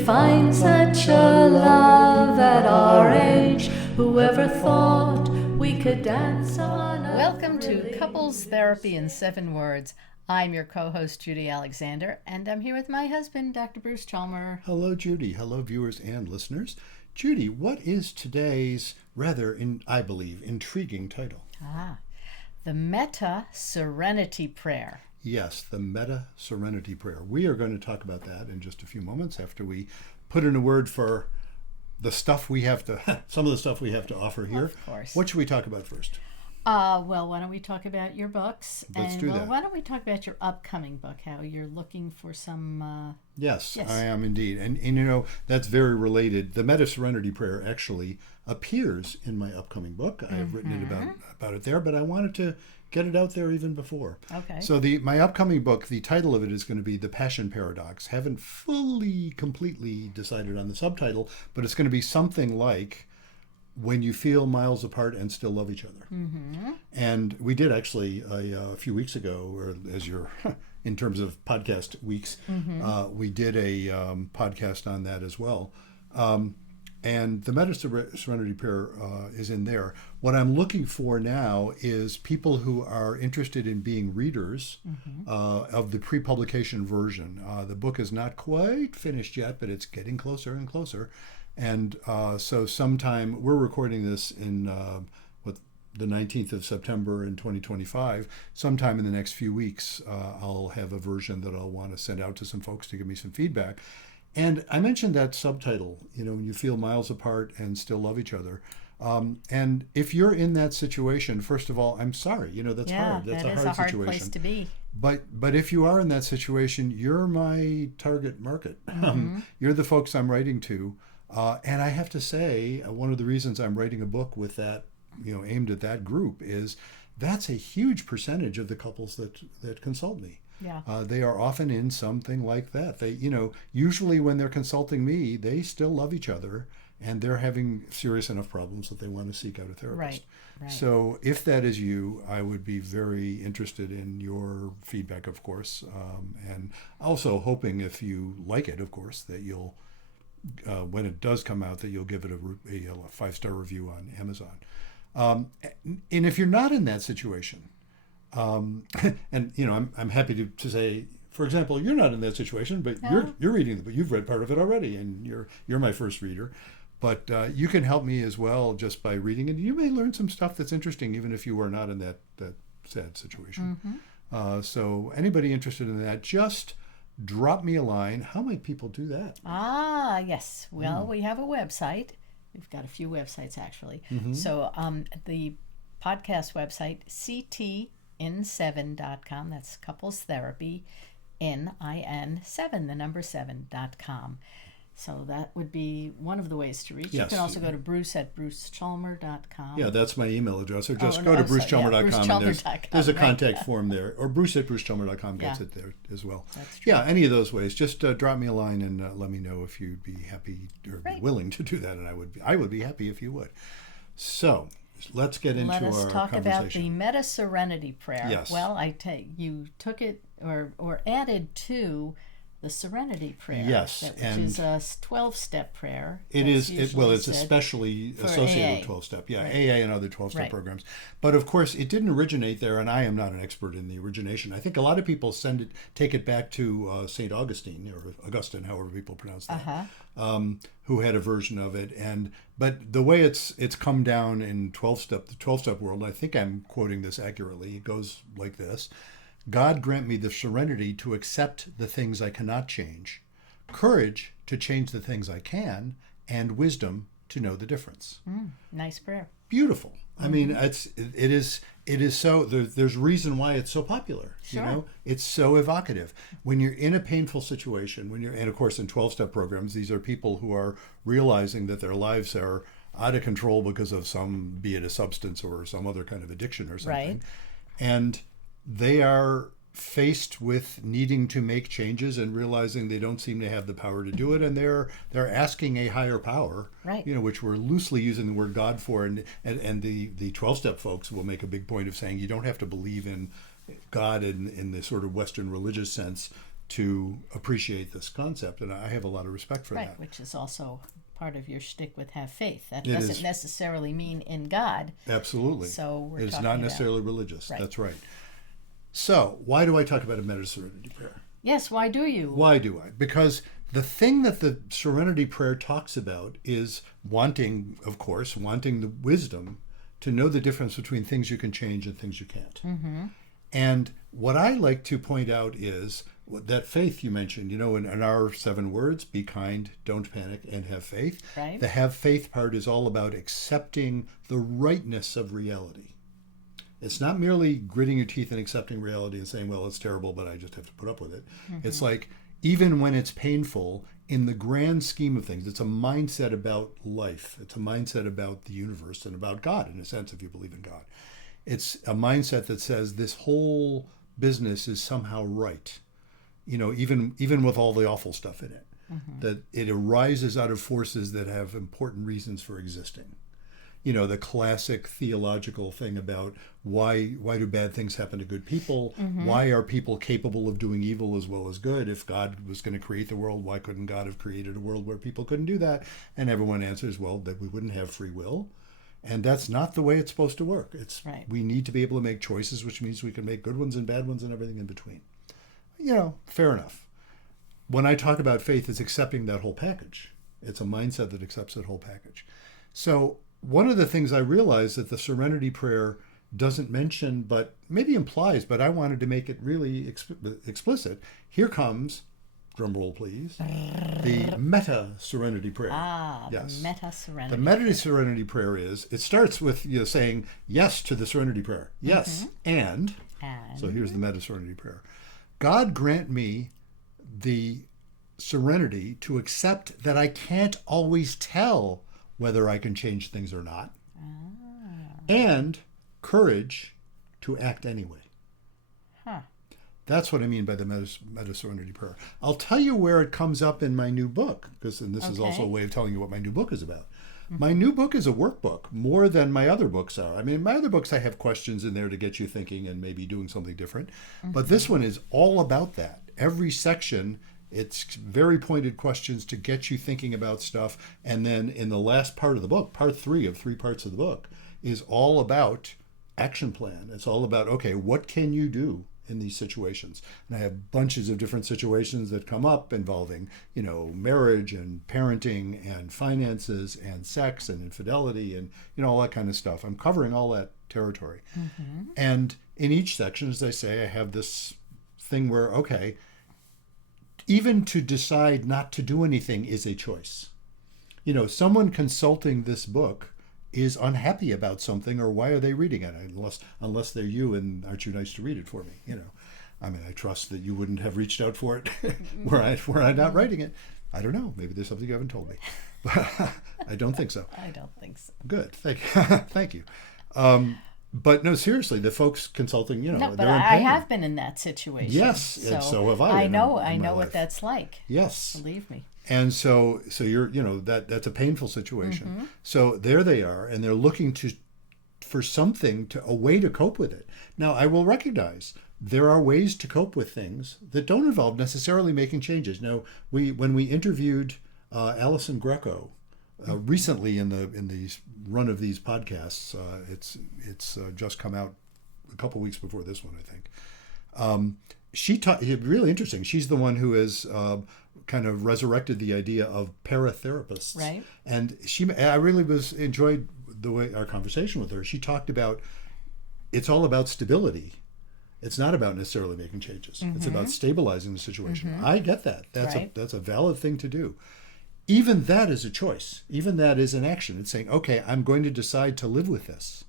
could find such a love at our age. Whoever thought we could dance on a Welcome to Couples Therapy in 7 Words. I'm your co-host, Judy Alexander, and I'm here with my husband, Dr. Bruce Chalmer. Hello, Judy. Hello, viewers and listeners. Judy, what is today's rather, I believe, intriguing title? The Meta-Serenity Prayer. Yes, the Meta-Serenity Prayer. We are going to talk about that in just a few moments after we put in a word for the stuff we have to, some of the stuff we have to offer here. Of course. What should we talk about first? Well, why don't we talk about your books? Let's do that. Why don't we talk about your upcoming book, how you're looking for some... Yes, I am indeed. And you know, that's very related. The Meta-Serenity Prayer actually appears in my upcoming book. I have written it about it there, but I wanted to get it out there even before. Okay. So my upcoming book, the title of it is going to be The Passion Paradox. Haven't fully, completely decided on the subtitle, but it's going to be something like When You Feel Miles Apart and Still Love Each Other. Mm-hmm. And we did actually a few weeks ago, or as you're in terms of podcast weeks, we did a podcast on that as well. And the Meta-Serenity Prayer is in there. What I'm looking for now is people who are interested in being readers of the pre-publication version. The book is not quite finished yet, but it's getting closer and closer. And so sometime, we're recording this in the 19th of September in 2025. Sometime in the next few weeks, I'll have a version that I'll want to send out to some folks to give me some feedback. And I mentioned that subtitle, you know, When You Feel Miles Apart and Still Love Each Other. And if you're in that situation, first of all, I'm sorry. You know, that's hard. That's a hard situation. Place to be. But if you are in that situation, you're my target market. You're the folks I'm writing to. And I have to say, one of the reasons I'm writing a book with that, you know, aimed at that group is that's a huge percentage of the couples that consult me. Yeah. They are often in something like that. They, you know, usually when they're consulting me, they still love each other and they're having serious enough problems that they want to seek out a therapist. Right. So if that is you, I would be very interested in your feedback, of course. And also hoping if you like it, of course, that you'll, when it does come out, that you'll give it a 5-star review on Amazon. And if you're not in that situation, and you know, I'm happy to say, for example, you're not in that situation, but you're reading the book. You've read part of it already, and you're my first reader. But you can help me as well just by reading it. You may learn some stuff that's interesting, even if you were not in that sad situation. So anybody interested in that, just drop me a line. How might people do that? Yes. Well, we have a website. We've got a few websites actually. So the podcast website, ctin7.com. That's couples therapy, NIN7, the number 7.com. So that would be one of the ways to reach. Yes. You can also go to Bruce at brucechalmer.com. Yeah, that's my email address. Or just go to brucechalmer.com and there's a contact form there. Or Bruce at brucechalmer.com gets it there as well. That's true. Yeah, any of those ways. Just drop me a line and let me know if you'd be happy or be willing to do that. And I would be happy if you would. So let's get into our conversation. Let us talk about the Meta-Serenity Prayer. Yes. Well, you took it or added to the Serenity Prayer. Yes, which is a 12-step prayer. It is. It's especially associated with 12-step. Yeah, AA and other 12-step programs. But of course, it didn't originate there, and I am not an expert in the origination. I think a lot of people take it back to St. Augustine, or Augustine, however people pronounce that, who had a version of it. But the way it's come down in the 12-step world, I think I'm quoting this accurately. It goes like this. God grant me the serenity to accept the things I cannot change, courage to change the things I can, and wisdom to know the difference. Nice prayer. Beautiful. I mean, it is so. There's reason why it's so popular. Sure. You know, it's so evocative. When you're in a painful situation, and of course in 12-step programs, these are people who are realizing that their lives are out of control because of be it a substance or some other kind of addiction or something, right. And they are faced with needing to make changes and realizing they don't seem to have the power to do it, and they're asking a higher power, right? You know, which we're loosely using the word God for, and the 12-step folks will make a big point of saying you don't have to believe in God in the sort of Western religious sense. to appreciate this concept, and I have a lot of respect for Right, that. which is also part of your shtick with have faith. That It doesn't is. necessarily mean in God. Absolutely. So we're it's talking not about- necessarily religious. Right. That's right. So why do I talk about a Meta-Serenity Prayer? Yes, why do you? Why do I? Because the thing that the Serenity Prayer talks about is wanting the wisdom to know the difference between things you can change and things you can't. Mm-hmm. And what I like to point out is that faith you mentioned, in our 7 words, be kind, don't panic, and have faith. Right. The have faith part is all about accepting the rightness of reality. It's not merely gritting your teeth and accepting reality and saying, well, it's terrible, but I just have to put up with it. Mm-hmm. It's like, even when it's painful, in the grand scheme of things, it's a mindset about life. It's a mindset about the universe and about God, in a sense, if you believe in God. It's a mindset that says this whole business is somehow right. Even with all the awful stuff in it, that it arises out of forces that have important reasons for existing. The classic theological thing about why do bad things happen to good people? Why are people capable of doing evil as well as good? If God was going to create the world, why couldn't God have created a world where people couldn't do that? And everyone answers, well, that we wouldn't have free will. And that's not the way it's supposed to work. Right. We need to be able to make choices, which means we can make good ones and bad ones and everything in between. Fair enough. When I talk about faith, it's accepting that whole package. It's a mindset that accepts that whole package. So one of the things I realized that the Serenity Prayer doesn't mention, but maybe implies, but I wanted to make it really explicit. Here comes, drum roll please, the Meta-Serenity Prayer. The Meta-Serenity. The Meta-Serenity Prayer it starts with saying yes to the Serenity Prayer. Yes, and so here's the Meta-Serenity Prayer. God grant me the serenity to accept that I can't always tell whether I can change things or not, and courage to act anyway. That's what I mean by the Meta-Serenity Prayer. I'll tell you where it comes up in my new book, this is also a way of telling you what my new book is about. My new book is a workbook more than my other books are. I mean, my other books, I have questions in there to get you thinking and maybe doing something different. But this one is all about that. Every section, it's very pointed questions to get you thinking about stuff. And then in the last part of the book, part 3 of 3 parts of the book, is all about action plan. It's all about, okay, what can you do in these situations? And I have bunches of different situations that come up involving, marriage and parenting and finances and sex and infidelity and, all that kind of stuff. I'm covering all that territory. And in each section, as I say, I have this thing where, okay, even to decide not to do anything is a choice. Someone consulting this book is unhappy about something, or why are they reading it? Unless they're you, and aren't you nice to read it for me? I trust that you wouldn't have reached out for it were I not writing it. I don't know. Maybe there's something you haven't told me. I don't think so. I don't think so. Good. Thank you. But no, seriously, the folks consulting, No, but they're in I pain. have been in that situation. Yes, and so have I I know in my what life. that's like. Yes. Believe me. And so you're, that's a painful situation. So there they are, and they're looking for a way to cope with it. Now, I will recognize there are ways to cope with things that don't involve necessarily making changes. Now, when we interviewed Alison Greco recently in the run of these podcasts, it's just come out a couple weeks before this one, I think. She taught, really interesting. She's the one who has kind of resurrected the idea of paratherapists. Right. And I really enjoyed the way our conversation with her. She talked about it's all about stability. It's not about necessarily making changes. It's about stabilizing the situation. I get that. That's a valid thing to do. Even that is a choice. Even that is an action. It's saying, okay, I'm going to decide to live with this,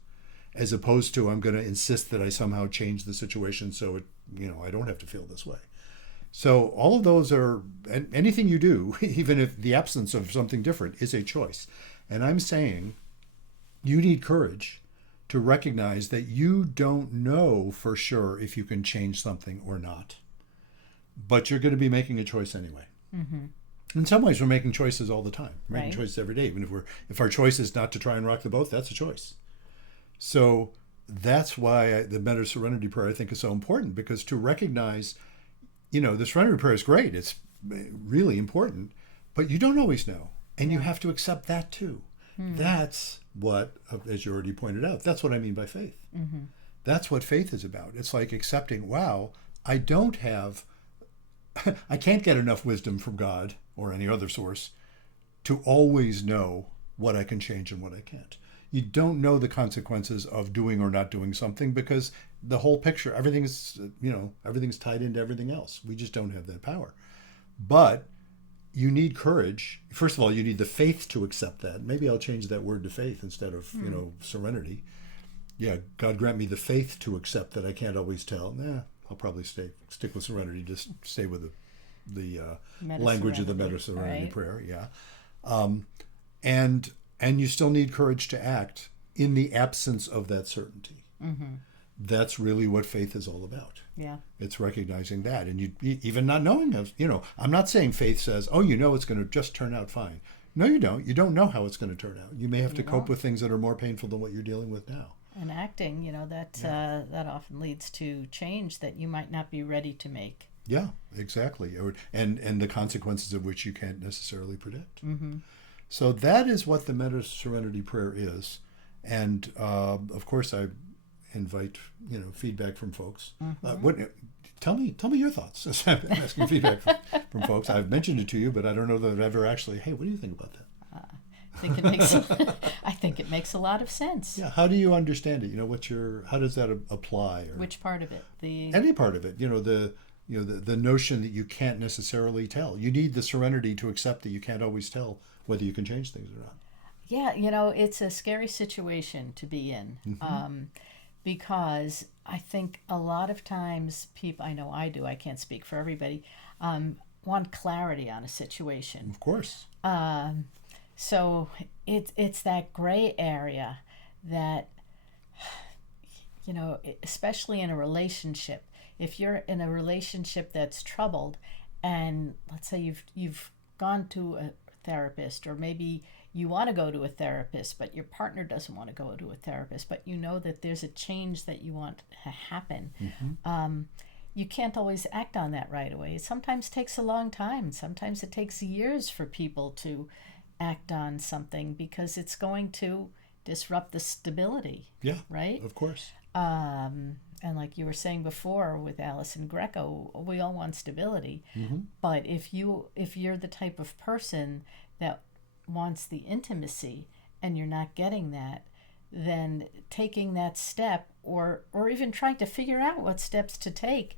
as opposed to I'm going to insist that I somehow change the situation so I don't have to feel this way. So all of those are, anything you do, even if the absence of something different, is a choice. And I'm saying you need courage to recognize that you don't know for sure if you can change something or not. But you're going to be making a choice anyway. In some ways, we're making choices all the time. We're making choices every day. Even if our choice is not to try and rock the boat, that's a choice. So that's why the Meta-Serenity Prayer, I think, is so important, because to recognize the Serenity Prayer is great. It's really important, but you don't always know. And you have to accept that too. That's what, as you already pointed out, that's what I mean by faith. That's what faith is about. It's like accepting, wow, I can't get enough wisdom from God or any other source to always know what I can change and what I can't. You don't know the consequences of doing or not doing something because the whole picture, everything's tied into everything else. We just don't have that power. But you need courage. First of all, you need the faith to accept that. Maybe I'll change that word to faith instead of, serenity. Yeah, God grant me the faith to accept that I can't always tell. I'll probably stick with serenity, just stay with the language of the Meta-Serenity Prayer. Yeah. And you still need courage to act in the absence of that certainty. That's really what faith is all about. Yeah. It's recognizing that. And you even not knowing, I'm not saying faith says, it's going to just turn out fine. No, you don't. You don't know how it's going to turn out. You may have to cope with things that are more painful than what you're dealing with now. And acting, that often leads to change that you might not be ready to make. Yeah, exactly. And the consequences of which you can't necessarily predict. So that is what the Meta-Serenity Prayer is. And of course, I invite feedback from folks. Tell me your thoughts. As I'm asking feedback from folks. I've mentioned it to you, but I don't know that I've ever actually. Hey, what do you think about that? I think it makes a lot of sense. Yeah. How do you understand it? How does that apply? Or which part of it? Any part of it. The notion that you can't necessarily tell. You need the serenity to accept that you can't always tell whether you can change things or not. Yeah, it's a scary situation to be in. Because I think a lot of times people, I know I do, I can't speak for everybody, want clarity on a situation. Of course. So it's that gray area that, especially in a relationship, if you're in a relationship that's troubled and let's say you've gone to a therapist, or maybe you want to go to a therapist, but your partner doesn't want to go to a therapist, but you know that there's a change that you want to happen. You can't always act on that right away. It sometimes takes a long time. Sometimes it takes years for people to act on something because it's going to disrupt the stability. Yeah, right? Of course. And like you were saying before with Alison Greco, we all want stability. But if you're the type of person that wants the intimacy and you're not getting that, then taking that step or even trying to figure out what steps to take,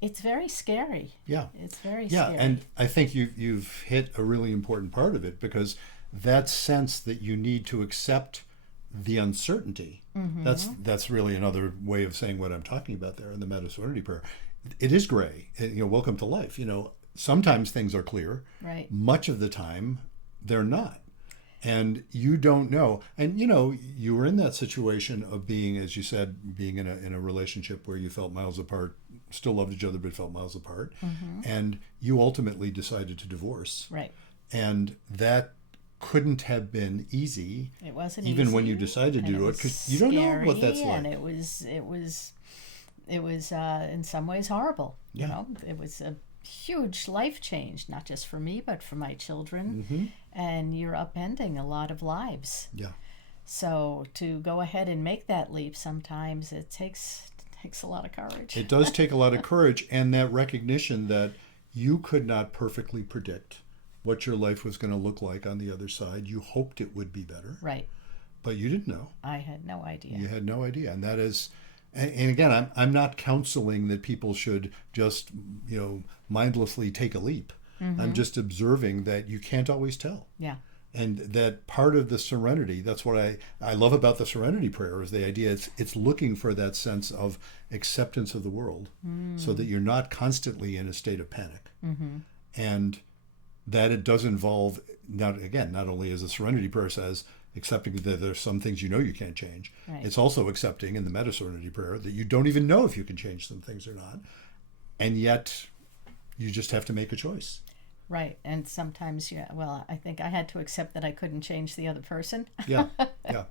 it's very scary. Yeah. It's very scary. Yeah, and I think you've hit a really important part of it, because that sense that you need to accept the uncertainty, that's really another way of saying what I'm talking about there in the Meta-Serenity Prayer. It is gray. Welcome to life. Sometimes things are clear. Right. Much of the time, they're not. And you don't know. And, you were in that situation of being, as you said, being in a relationship where you felt miles apart, still loved each other, but felt miles apart. And you ultimately decided to divorce. Right. And that couldn't have been easy. It wasn't even easy, when you decided to do it, because you don't know what that's like. And it was in some ways horrible. Yeah. It was a huge life change, not just for me, but for my children. And you're upending a lot of lives. Yeah. So to go ahead and make that leap, sometimes it takes a lot of courage. It does take a lot of courage, and that recognition that you could not perfectly predict what your life was going to look like on the other side. You hoped it would be better. Right. But you didn't know. I had no idea. You had no idea. And that is, and again, I'm not counseling that people should just, mindlessly take a leap. I'm just observing that you can't always tell. Yeah. And that part of the serenity, that's what I love about the Serenity Prayer, is the idea it's looking for that sense of acceptance of the world so that you're not constantly in a state of panic. And that it does involve, not only as the Serenity Prayer says, accepting that there's some things you can't change. Right. It's also accepting in the Meta-Serenity Prayer that you don't even know if you can change some things or not. And yet you just have to make a choice. Right. And sometimes, I think I had to accept that I couldn't change the other person. Yeah. Yeah.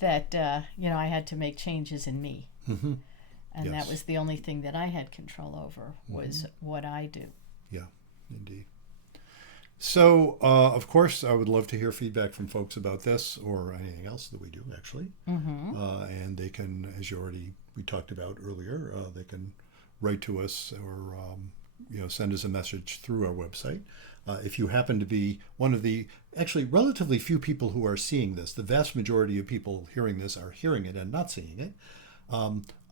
That, I had to make changes in me. And Yes. that was the only thing that I had control over, was what I do. Yeah, indeed. So, of course, I would love to hear feedback from folks about this or anything else that we do, actually. And they can, as we talked about earlier, they can write to us or send us a message through our website. If you happen to be one of the actually relatively few people who are seeing this, the vast majority of people hearing this are hearing it and not seeing it.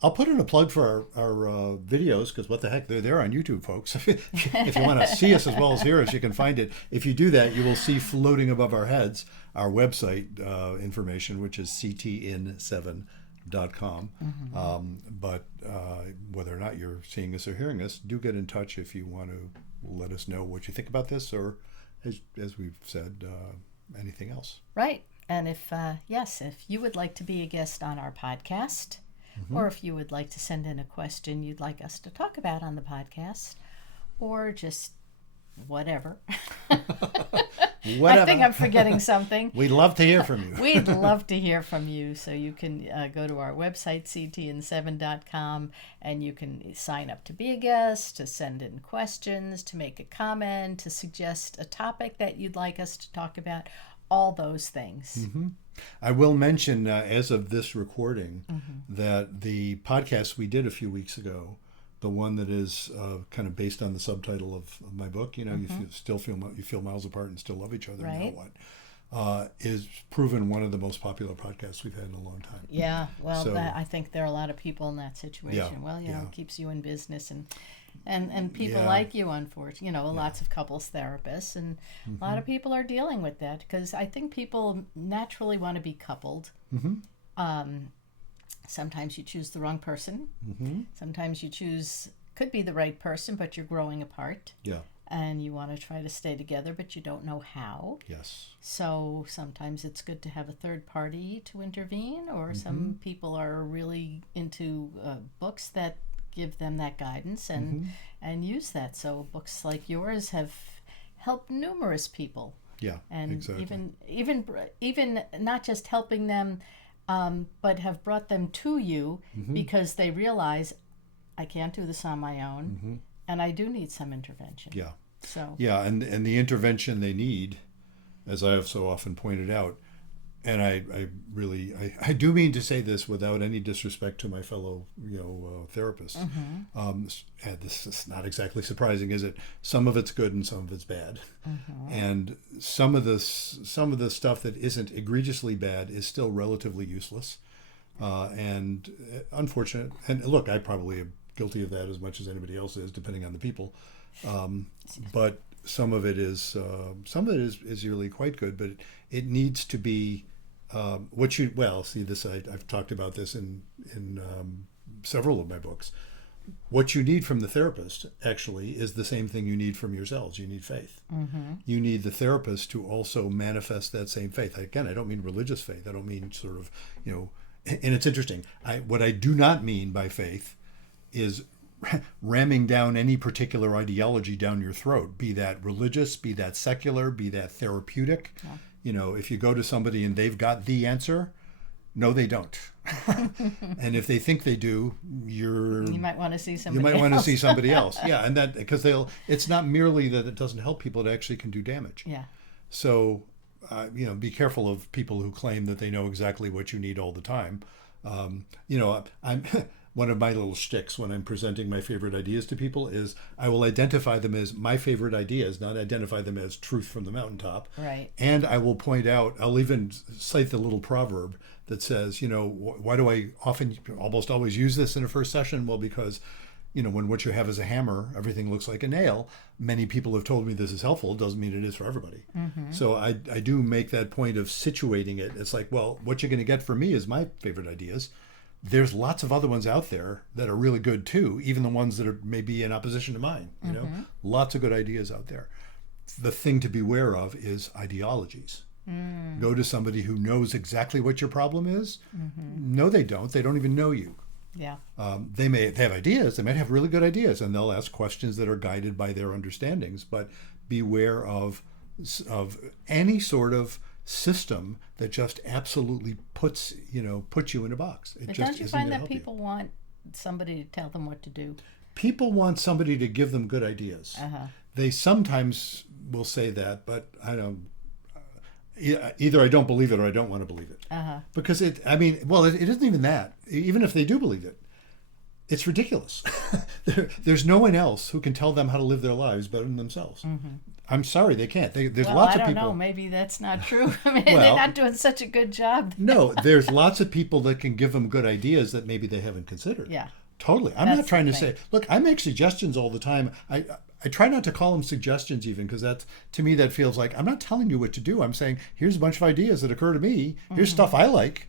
I'll put in a plug for our videos, because what the heck, they're there on YouTube, folks. If you want to see us as well as hear us, you can find it. If you do that, you will see floating above our heads our website information, which is ctin7.com. But whether or not you're seeing us or hearing us, do get in touch if you want to let us know what you think about this, or as we've said, anything else. Right. And if you would like to be a guest on our podcast, or if you would like to send in a question you'd like us to talk about on the podcast, or just whatever. I think I'm forgetting something. We'd love to hear from you. We'd love to hear from you. So you can go to our website, ctn7.com, and you can sign up to be a guest, to send in questions, to make a comment, to suggest a topic that you'd like us to talk about, all those things. I will mention, as of this recording, that the podcast we did a few weeks ago, the one that is kind of based on the subtitle of my book, you feel miles apart and still love each other. Right. Now what? Is proven one of the most popular podcasts we've had in a long time. Yeah, well, So, I think there are a lot of people in that situation. Well, it keeps you in business, and people like you, unfortunately, lots of couples therapists, and a lot of people are dealing with that, because I think people naturally want to be coupled. Sometimes you choose the wrong person. Sometimes you could be the right person, but you're growing apart. Yeah. And you want to try to stay together, but you don't know how. Yes. So sometimes it's good to have a third party to intervene, or some people are really into books that give them that guidance and use that. So books like yours have helped numerous people. Yeah, and exactly. even not just helping them, but have brought them to you because they realize, I can't do this on my own, and I do need some intervention. Yeah. So. Yeah, and the intervention they need, as I have so often pointed out, and I do mean to say this without any disrespect to my fellow therapists. And this is not exactly surprising, is it? Some of it's good and some of it's bad, and some of the stuff that isn't egregiously bad is still relatively useless, and unfortunate. And look, I probably am guilty of that as much as anybody else is, depending on the people. But some of it is really quite good, but it needs to be I've talked about this in several of my books. What you need from the therapist actually is the same thing you need from yourselves. You need faith. You need the therapist to also manifest that same faith. Again, I don't mean religious faith. I don't mean sort of, and it's interesting. What I do not mean by faith is ramming down any particular ideology down your throat, be that religious, be that secular, be that therapeutic. If you go to somebody and they've got the answer, no, they don't. And if they think they do, you might want to see somebody else. Yeah, and that because it's not merely that it doesn't help people; it actually can do damage. Yeah. So, be careful of people who claim that they know exactly what you need all the time. I'm one of my little shticks when I'm presenting my favorite ideas to people is I will identify them as my favorite ideas, not identify them as truth from the mountaintop. Right. And I will point out, I'll even cite the little proverb that says, why do I almost always use this in a first session? Well, because, when what you have is a hammer, everything looks like a nail. Many people have told me this is helpful. It doesn't mean it is for everybody. So I do make that point of situating it. It's like, well, what you're going to get from me is my favorite ideas. There's lots of other ones out there that are really good too, even the ones that are maybe in opposition to mine. Lots of good ideas out there. The thing to beware of is ideologies. Go to somebody who knows exactly what your problem is. No, they don't. They don't even know you. Yeah. They have ideas. They might have really good ideas, and they'll ask questions that are guided by their understandings. But beware of any sort of system that just absolutely puts you in a box. But don't you find that people want somebody to tell them what to do. People want somebody to give them good ideas. They sometimes will say that, but I don't. Either I don't believe it or I don't want to believe it. Because it isn't even that. Even if they do believe it, it's ridiculous. There's no one else who can tell them how to live their lives better than themselves. I'm sorry, they can't. There's lots of people. I don't know. Maybe that's not true. I mean, they're not doing such a good job. No, there's lots of people that can give them good ideas that maybe they haven't considered. Yeah. Totally. I'm not trying to say, look, I make suggestions all the time. I try not to call them suggestions even, because that's, to me, that feels like I'm not telling you what to do. I'm saying, here's a bunch of ideas that occur to me. Here's stuff I like.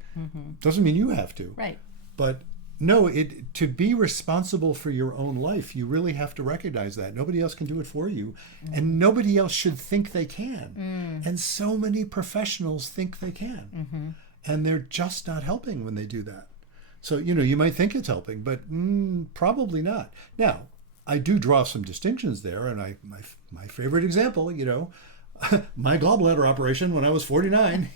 Doesn't mean you have to. Right. But no, to be responsible for your own life, you really have to recognize that. Nobody else can do it for you. And nobody else should think they can. And so many professionals think they can. And they're just not helping when they do that. So, you might think it's helping, but probably not. Now, I do draw some distinctions there, and my favorite example, my gallbladder operation when I was 49,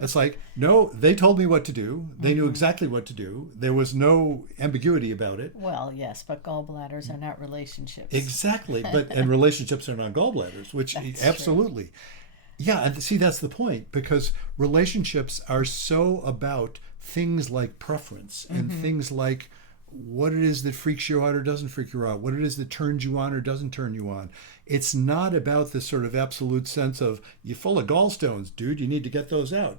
it's like, no, they told me what to do. They knew exactly what to do. There was no ambiguity about it. Well, yes, but gallbladders are not relationships. Exactly, and relationships are not gallbladders, which That's absolutely. True. Yeah, and see, that's the point, because relationships are so about things like preference and things like what it is that freaks you out or doesn't freak you out, what it is that turns you on or doesn't turn you on. It's not about this sort of absolute sense of, you're full of gallstones, dude, you need to get those out.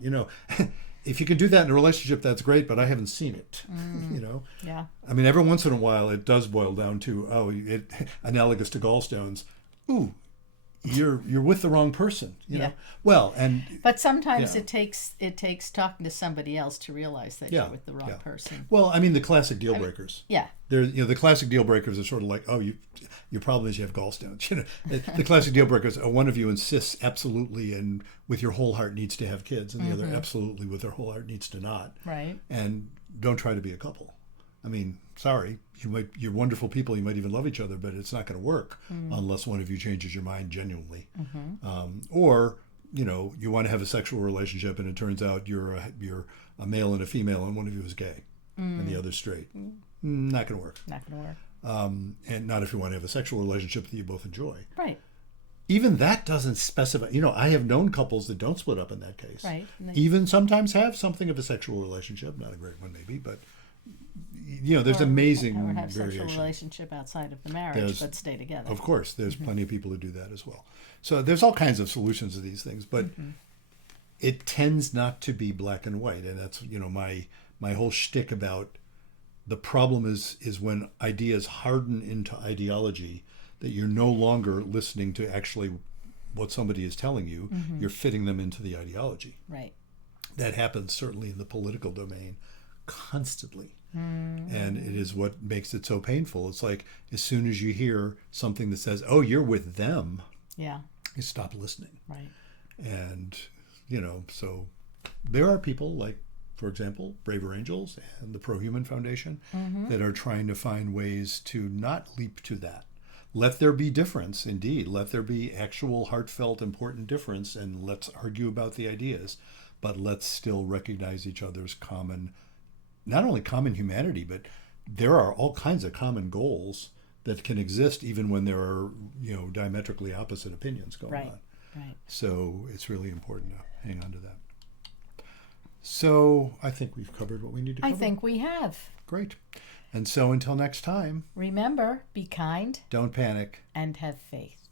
If you can do that in a relationship, that's great, but I haven't seen it. Yeah. I mean, every once in a while, it does boil down to, analogous to gallstones. Ooh, you're with the wrong person, know. Well, but sometimes it takes talking to somebody else to realize that you're with the wrong person. Well, I mean, the classic deal breakers. They're the classic deal breakers are sort of like, your problem is you have gallstones. The classic deal breakers are, one of you insists absolutely and with your whole heart needs to have kids, and the other absolutely with their whole heart needs to not. Right. And don't try to be a couple. I mean, sorry, you're wonderful people. You might even love each other, but it's not going to work unless one of you changes your mind genuinely. Or, you want to have a sexual relationship and it turns out you're a male and a female and one of you is gay and the other's straight. Not going to work. Not going to work. And not if you want to have a sexual relationship that you both enjoy. Right. Even that doesn't specify. I have known couples that don't split up in that case. Right. Even sometimes have something of a sexual relationship. Not a great one, maybe, but. There's amazing or have variation. Sexual relationship outside of the marriage, but stay together. Of course, there's plenty of people who do that as well. So there's all kinds of solutions to these things, but it tends not to be black and white, and that's my whole shtick about the problem is when ideas harden into ideology, that you're no longer listening to actually what somebody is telling you. You're fitting them into the ideology. Right. That happens certainly in the political domain constantly. And it is what makes it so painful. It's like, as soon as you hear something that says, oh, you're with them, you stop listening. Right. And, so there are people like, for example, Braver Angels and the Pro-Human Foundation that are trying to find ways to not leap to that. Let there be difference, indeed. Let there be actual heartfelt, important difference, and let's argue about the ideas, but let's still recognize each other's not only common humanity, but there are all kinds of common goals that can exist even when there are, diametrically opposite opinions going on. Right. So it's really important to hang on to that. So I think we've covered what we need to cover. I think we have. Great. And so until next time. Remember, be kind. Don't panic. And have faith.